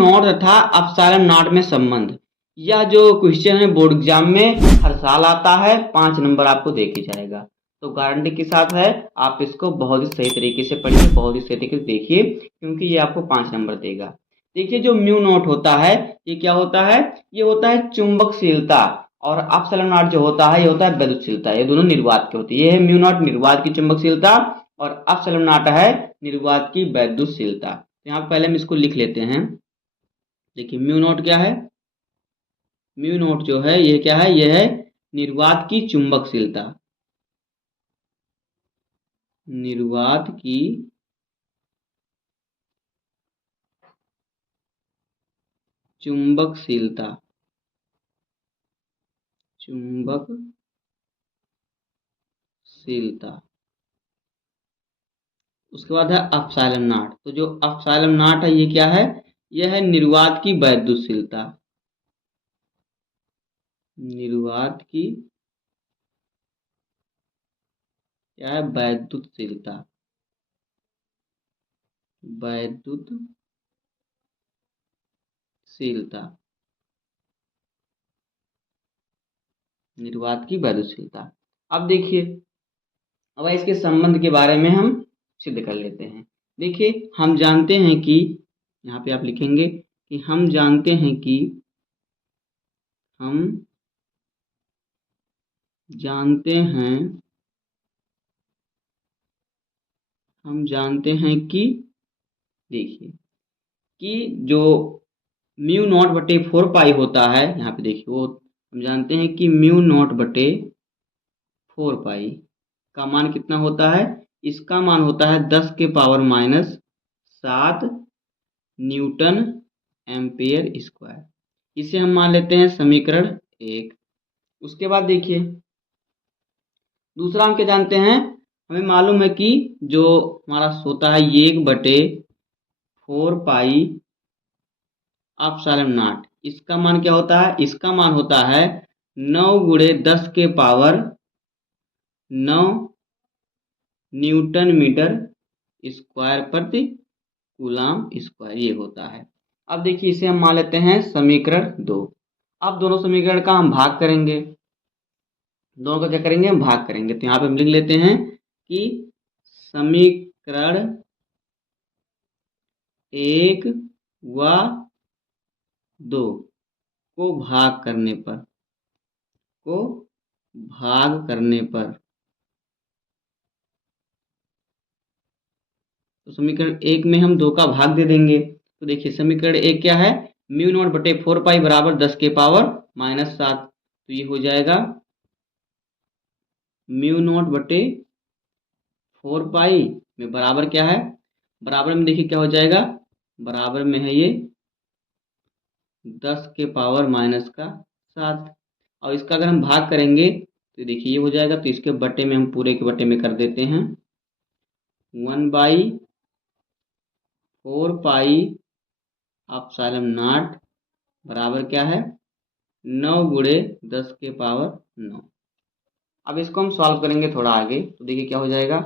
Not तथा epsilon not में संबंध। यह जो क्वेश्चन है बोर्ड एग्जाम में हर साल आता है, 5 नंबर आपको दे के जाएगा, तो गारंटी के साथ है। आप इसको बहुत ही सही तरीके से पढ़िए, बहुत ही सही तरीके से देखिए, क्योंकि ये आपको 5 नंबर देगा। देखिए जो म्यू नॉट होता है ये क्या होता है, ये होता है चुंबकशीलता, और एप्सिलॉन नॉट जो होता है ये होता है विद्युतशीलता। ये दोनों निर्वात के होते हैं। ये है म्यू नॉट निर्वात की चुंबकशीलता और एप्सिलॉन नॉट है निर्वात की विद्युतशीलता। तो यहाँ पहले हम इसको लिख लेते हैं। देखिए म्यू नॉट क्या है, म्यू नॉट जो है ये क्या है, ये है निर्वात की चुंबकशीलता, निर्वात की चुंबकशीलता, चुंबकशीलता। उसके बाद है एप्सिलॉन नॉट। तो जो एप्सिलॉन नॉट है ये क्या है, यह है निर्वात की विद्युतशीलता, निर्वात की क्या है, विद्युतशीलता, विद्युतशीलता, निर्वात की विद्युतशीलता। अब देखिए, अब इसके संबंध के बारे में हम सिद्ध कर लेते हैं। देखिए हम जानते हैं कि यहाँ पे आप लिखेंगे कि हम जानते हैं कि हम जानते हैं कि देखिए कि जो म्यू नॉट बटे 4 पाई होता है, यहाँ पे देखिए वो हम जानते हैं कि म्यू नॉट बटे 4 पाई का मान कितना होता है, इसका मान होता है 10 के power minus 7 Newton ampere square. इसे हम मान लेते हैं समीकरण 1। उसके बाद देखिए दूसरा हम क्या जानते हैं, हमें मालूम है कि जो हमारा होता है ये 1 बटे 4 पाई एप्सिलॉन नॉट, इसका मान क्या होता है, इसका मान होता है 9 गुणे 10 के पावर 9 न्यूटन मीटर स्क्वायर प्रति कूलम स्क्वायर, ये होता है। अब देखिए इसे हम मान लेते हैं समीकरण 2। अब दोनों समीकरण का हम भाग करेंगे, दोनों का क्या करेंगे, हम भाग करेंगे। तो यहाँ पे हम लिख लेते हैं कि समीकरण 1 व 2 को भाग करने पर, तो समीकरण 1 में हम 2 का भाग दे देंगे। तो देखिए समीकरण 1 क्या है, म्यू नॉट बटे 4 पाई बराबर 10 के पावर माइनस 7। तो ये हो जाएगा म्यू नॉट बटे 4 पाई में बराबर क्या है, बराबर में देखिए क्या हो जाएगा, बराबर में है ये 10 के पावर माइनस का 7। और इसका अगर हम भाग करेंगे तो देखिए ये हो जाएगा, तो इसके बटे में हम पूरे के बटे में कर देते हैं 1/4 पाई एप्सिलॉन नॉट बराबर क्या है 9 गुणे 10 के पावर 9। अब इसको हम सॉल्व करेंगे थोड़ा आगे, तो देखिए क्या हो जाएगा,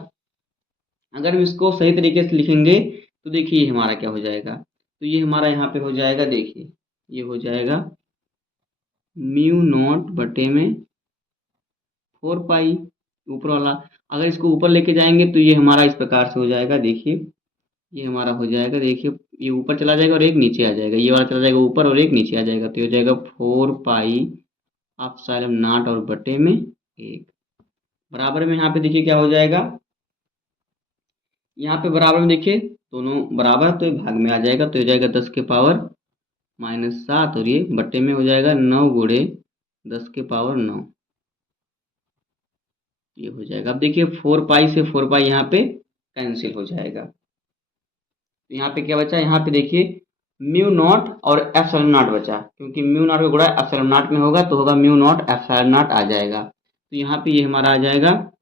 अगर हम इसको सही तरीके से लिखेंगे तो देखिए ये हमारा क्या हो जाएगा, तो ये हमारा यहाँ पे हो जाएगा, देखिए ये हो जाएगा म्यू नॉट बटे में 4 पाई ऊपर वाला। अगर इसको ऊपर लेके जाएंगे तो ये हमारा इस प्रकार से हो जाएगा, देखिए ये हमारा हो जाएगा, देखिए ये ऊपर चला जाएगा और एक नीचे आ जाएगा, ये वाला चला जाएगा ऊपर और एक नीचे आ जाएगा, तो ये हो जाएगा 4 पाई एप्सिलॉन नॉट और बटे में 1 बराबर में यहाँ पे देखिए क्या हो जाएगा, यहाँ पे बराबर में देखिए दोनों बराबर तो ये भाग में आ जाएगा, तो हो जाएगा 10 के पावर माइनस 7 और ये बटे में हो जाएगा 9 गुणे 10 के पावर 9, ये हो जाएगा। अब देखिए 4 पाई से 4 पाई यहाँ पे कैंसिल हो जाएगा, तो यहाँ पे क्या बचा, यहाँ पे देखिए म्यू नॉट और एप्सिलॉन नॉट बचा, क्योंकि म्यू नॉट का गुणा एप्सिलॉन नॉट में होगा तो होगा म्यू नॉट एप्सिलॉन नॉट आ जाएगा। तो यहाँ पे ये हमारा आ जाएगा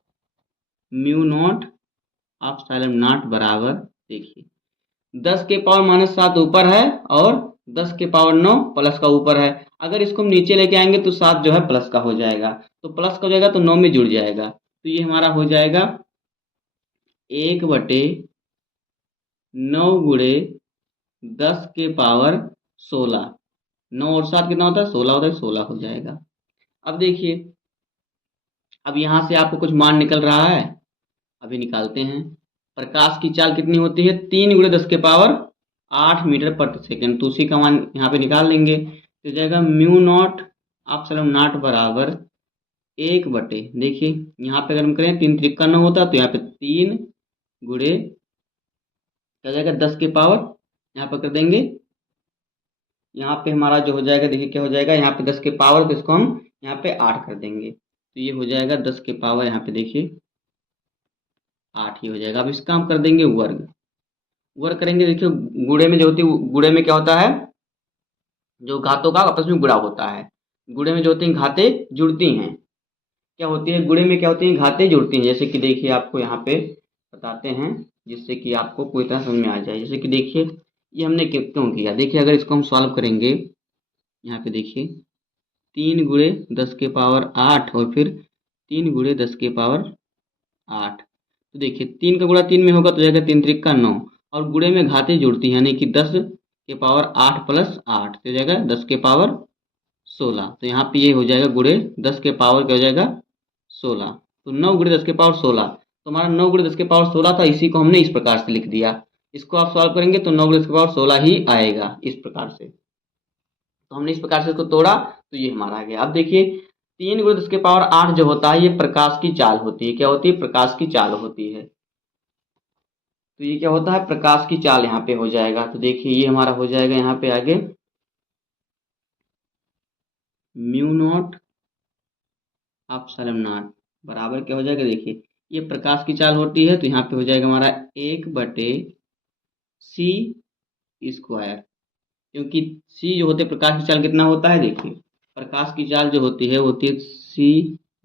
म्यू नॉट एप्सिलॉन नॉट बराबर, देखिए 10 के पावर माइनस 7 ऊपर है और 10 के पावर 9 प्लस का ऊपर है। अगर इसको हम नीचे लेके आएंगे तो 7 जो है प्लस का हो जाएगा, तो प्लस का हो जाएगा तो 9 में जुड़ जाएगा, तो ये हमारा हो जाएगा 1 बटे 9 गुणे 10 के पावर 16। 9 और 7 कितना होता है? 16 होता है, 16 हो जाएगा। अब देखिए, अब यहाँ से आपको कुछ मान निकल रहा है, अभी निकालते हैं। प्रकाश की चाल कितनी होती है? 3 × 10⁸ मीटर/सेकंड। तो उसी का मान यहाँ पे निकाल लेंगे, तो हो जाएगा म्यू नॉट एप्सिलॉन नॉट बराबर 1/, देखिए यहाँ पे अगर हम करें 3 त्रिका 9 होता, तो यहाँ पे 3 गुणे क्या हो जाएगा 10 यहाँ पर कर देंगे। यहाँ पे हमारा जो हो जाएगा, देखिए क्या हो जाएगा, यहाँ पे 10 तो इसको हम यहाँ पे 8 कर देंगे, तो ये हो जाएगा 10 यहाँ पे देखिए 8 ही हो जाएगा। अब इसका हम कर देंगे वर्ग। वर्ग करेंगे, देखिए गुणे में जो होती है, गुणे में क्या होता है, जो घातों का आपस में गुणा होता है। गुणे में जो होती हैं घातें जुड़ती हैं, क्या होती है गुणे में, क्या होती हैं घातें जुड़ती हैं। जैसे कि देखिए आपको यहाँ पे बताते हैं, जिससे कि आपको पूरी तरह समझ में आ जाए। जैसे कि देखिए ये हमने क्यों किया, देखिए अगर इसको हम सॉल्व करेंगे, यहाँ पे देखिए 3 × 10⁸ और फिर 3 × 10⁸ तो देखिए 3 का गुणा 3 में होगा, तो जाएगा 3 त्रिका 9, और गुणे में घातें जुड़ती हैं, यानी कि 10⁸ + 8 तो जाएगा 10⁻16। तो यहाँ पे ये हो जाएगा गुणे 10 क्या हो जाएगा 16। तो 9 × 10⁻16, तो हमारा 9 × 10⁻16 था, इसी को हमने इस प्रकार से लिख दिया। इसको आप सॉल्व करेंगे तो 9 × 10⁻16 ही आएगा इस प्रकार से। तो हमने इस प्रकार से इसको तोड़ा, तो ये हमारा आ गया। अब देखिए 3 × 10⁸ जो होता है, ये प्रकाश की चाल होती है। क्या होती है? प्रकाश की चाल होती है। तो ये क्या होता है? प्रकाश की चाल यहाँ पे हो जाएगा। तो देखिए ये हमारा हो जाएगा यहाँ पे आगे म्यू नॉट एप्सिलॉन नॉट बराबर क्या हो जाएगा, देखिए ये प्रकाश की चाल होती है, तो यहाँ पे हो जाएगा हमारा 1/c², क्योंकि c जो होते हैं प्रकाश की चाल कितना होता है, देखिए प्रकाश की चाल जो होती है c,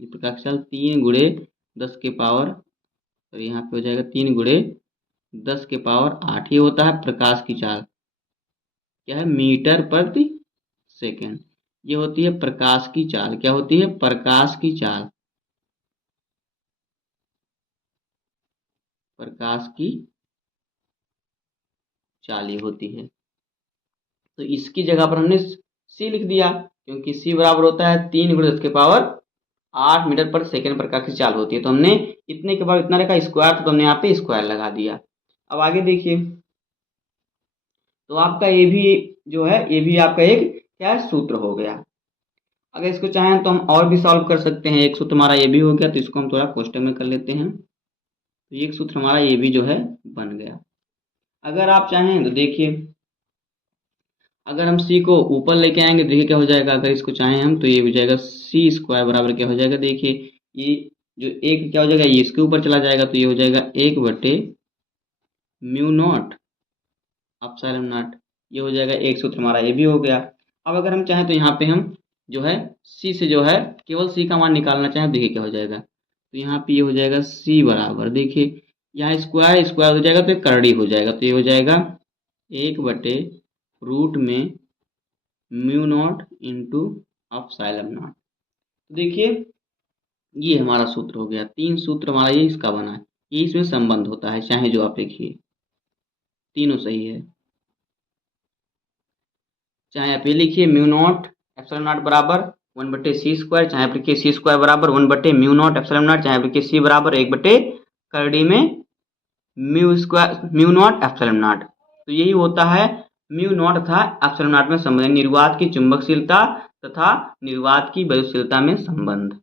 प्रकाश की चाल 3 × 10⁻, तो यहाँ पे हो जाएगा 3 × 10⁸ ये होता है प्रकाश की चाल, क्या है मीटर/सेकंड। ये होती है प्रकाश की चाल। क्या होती है? प्रकाश की चाल। प्रकाश की चाल ये होती है। तो इसकी जगह पर हमने c लिख दिया, क्योंकि c बराबर होता है 3 × 10⁸ मीटर/सेकंड प्रकाश की चाल होती है। तो हमने इतने के बाद इतना रखा स्क्वायर, तो हमने यहाँ पे स्क्वायर लगा दिया। अब आगे देखिए, तो आपका ये भी जो है, ये भी आपका एक क्या है, सूत्र हो गया। अगर इसको चाहें तो हम और भी सॉल्व कर सकते हैं। एक सूत्र हमारा ये भी हो गया, तो इसको हम थोड़ा कोष्टक में कर लेते हैं। तो एक सूत्र हमारा ये भी जो है बन गया। अगर आप चाहें तो देखिए, अगर हम c को ऊपर लेके आएंगे, देखिए क्या हो जाएगा, अगर इसको चाहें हम, तो ये हो जाएगा c² बराबर क्या हो जाएगा, देखिए ये जो एक क्या हो जाएगा, ये इसके ऊपर चला जाएगा, तो ये हो जाएगा 1/म्यू नॉट एप्सिलॉन नॉट। ये हो जाएगा एक सूत्र हमारा ये भी हो गया। अब अगर हम चाहें तो यहाँ पे हम जो है c से जो है केवल c का मान निकालना चाहें, देखिए क्या हो जाएगा, तो यहाँ पे ये हो जाएगा c बराबर, देखिए यहाँ स्क्वायर स्क्वायर हो जाएगा तो एक करड़ी हो जाएगा, तो ये हो जाएगा 1/√म्यू नॉट इंटू एप्सिलॉन नॉट। तो देखिए ये हमारा सूत्र हो गया। 3 सूत्र हमारा ये इसका बना है, ये इसमें संबंध होता है, चाहे जो आप लिखिए तीनों सही है। चाहे आप ये लिखिए म्यू नॉट एप्सिलॉन नॉट बराबर 1/c², चाहे आप लिखिए c² बराबर 1/म्यू नॉट एप्सिलॉन नॉट, चाहे आप लिखिए c बराबर 1/करड़ी में म्यू नॉट एप्सिलॉन नॉट। तो यही होता है म्यू नॉट तथा एप्सिलॉन नॉट में संबंध, निर्वात की चुंबकशीलता तथा निर्वात की विद्युतशीलता में संबंध।